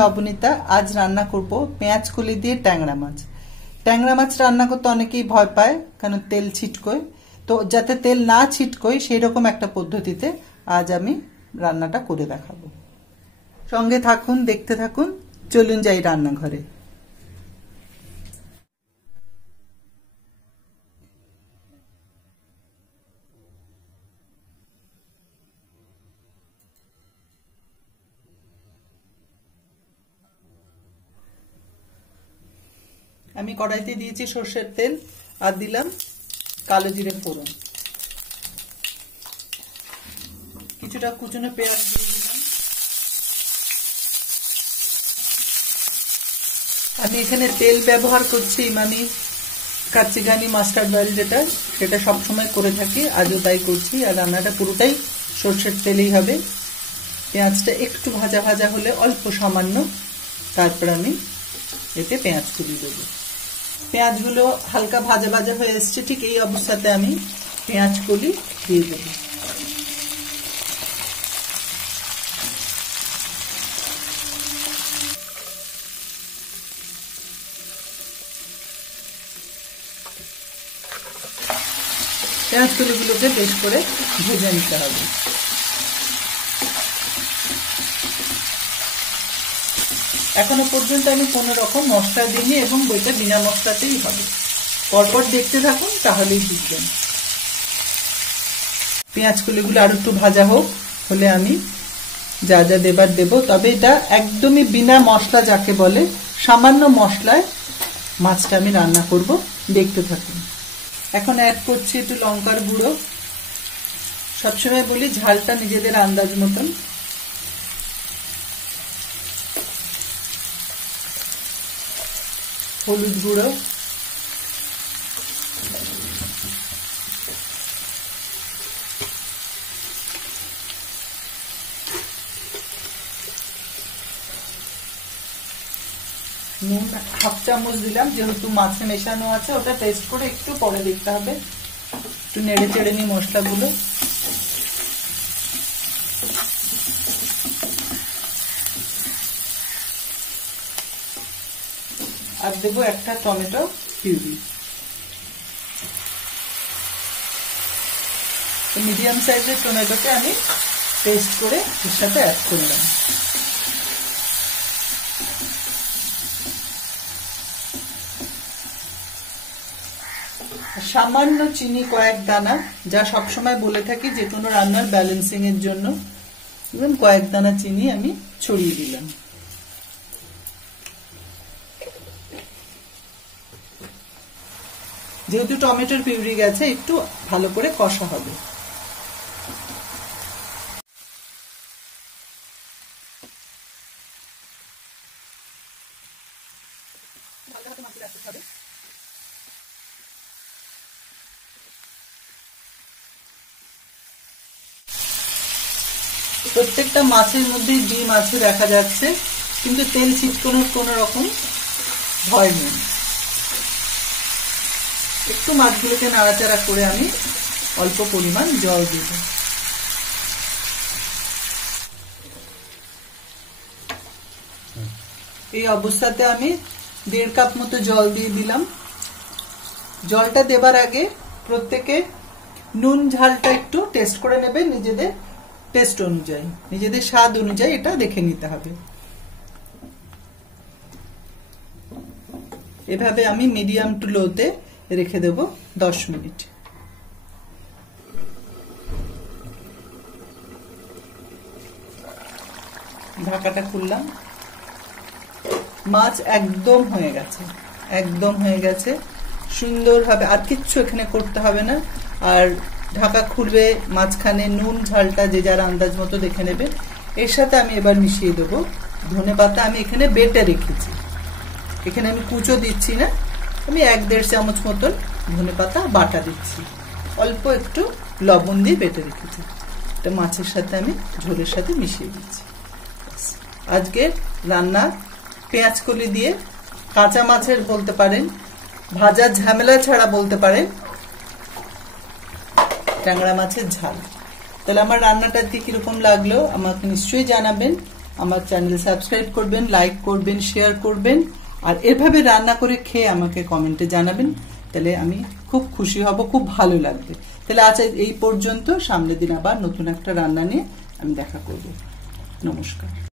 নবনীতা। আজ রান্না করব পেঁয়াজ কলি দিয়ে ট্যাংরা মাছ। ট্যাংরা মাছ রান্না করতে অনেকেই ভয় পায়, কারণ তেল ছিটকোয়। তো যাতে তেল না ছিটকোয় সেই রকম একটা পদ্ধতিতে আজ আমি রান্নাটা করে দেখাবো। সঙ্গে থাকুন, দেখতে থাকুন। চলুন যাই রান্নাঘরে। আমি কড়াইতে দিয়েছি সর্ষের তেল আর দিলাম কালো জিরে ফোড়ন, কিছুটা কুচনো পেঁয়াজ দিয়ে দিলাম। আমি এখানে তেল ব্যবহার করছি ইমামি কাচ্চিঘানি মাস্টার্ড অয়েল, সেটা সবসময় করে থাকি, আজও তাই করছি। আর রান্নাটা পুরোটাই সর্ষের তেলেই হবে। পেঁয়াজটা একটু ভাজা ভাজা হলে অল্প সামান্য, তারপর আমি এতে পেঁয়াজ কুচি দেবো। পেঁয়াজগুলো হালকা ভাজা ভাজা হয়ে এসছে, ঠিক এই অবস্থাতে আমি পেঁয়াজ কলি দিয়ে দেব। পেঁয়াজ কলিগুলোকে বেশ করে ভেজে নিতে হবে। এখনো পর্যন্ত আমি কোনো রকম মশলা দিইনি এবং বইটা বিনা মশলাতেই হবে। পরপর দেখতে থাকুন, তাহলেই বুঝবেন। পেঁয়াজ কলিগুলো আর একটু ভাজা হোক, হলে আমি যা যা দেবার দেব। তবে এটা একদমই বিনা মশলা যাকে বলে, সামান্য মশলায় মাছটা আমি রান্না করব, দেখতে থাকুন। এখন অ্যাড করছি একটু লঙ্কার গুঁড়ো। সবসময় বলি ঝালটা নিজেদের আন্দাজ মতন। হলুদ গুঁড়ো, নুন হাফ চামচ দিলাম, যেহেতু মাছে মেশানো আছে। ওটা টেস্ট করে একটু পরে দেখতে হবে। একটু নেড়ে চেড়ে নি মশলাগুলো। আর দেবো একটা টমেটো পিউরি। মিডিয়াম সাইজের টমেটোকে আমি পেস্ট করে এর সাথে অ্যাড করলাম। সামান্য চিনি কয়েক দানা, যা সবসময় বলে থাকি যে কোনো রান্নার ব্যালেন্সিং এর জন্য। কয়েক দানা চিনি আমি ছড়িয়ে দিলাম। যেহেতু টমেটোর পিউরি গেছে, একটু ভালো করে কষা হবে। প্রত্যেকটা মাছের মধ্যে ডিম আছে দেখা যাচ্ছে, কিন্তু তেল ছিটকানোর কোনো রকম ভয় নেই। একটু মাছগুলোকে নাড়াচাড়া করে আমি অল্প পরিমাণ জল দেব। এই অবস্থাতে আমি 1.5 কাপ মতো জল দিয়ে দিলাম। জলটা দেবার আগে প্রত্যেকে নুন ঝালটা একটু টেস্ট করে নেবে, নিজেদের টেস্ট অনুযায়ী, নিজেদের স্বাদ অনুযায়ী এটা দেখে নিতে হবে। এভাবে আমি মিডিয়াম টু লোতে রেখে দেব 10 মিনিট। ঢাকাটা খুললাম। মাছ একদম হয়ে গেছে, একদম হয়ে গেছে সুন্দরভাবে। আর কিচ্ছু এখানে করতে হবে না। আর ঢাকা খুলবে, মাঝখানে নুন ঝালটা যে যার আন্দাজ মতো দেখে নেবে। এর সাথে আমি এবার মিশিয়ে দেবো ধনেপাতা। আমি এখানে বেটে রেখেছি, এখানে আমি কুচো দিচ্ছি না। আমি 1-1.5 চামচ মতন ধনেপাতা বাটা দিচ্ছি। অল্প একটু লবণ দিয়ে বেটে রেখেছি। এটা মাছের সাথে আমি ঝোলের সাথে মিশিয়ে দিচ্ছি। আজকের রান্না পেঁয়াজ কলি দিয়ে, কাঁচা মাছের বলতে পারেন, ভাজার ঝামেলা ছাড়া বলতে পারেন, ট্যাংরা মাছের ঝাল। তাহলে আমার রান্নাটা দিয়ে কিরকম লাগলো আমাকে নিশ্চয়ই জানাবেন। আমার চ্যানেল সাবস্ক্রাইব করবেন, লাইক করবেন, শেয়ার করবেন, আর এভাবে রান্না করে খেয়ে আমাকে কমেন্টে জানাবেন। তাহলে আমি খুব খুশি হব, খুব ভালো লাগবে। তাহলে আজ এই পর্যন্ত, সামনের দিন আবার নতুন একটা রান্না নিয়ে আমি দেখা করব। নমস্কার।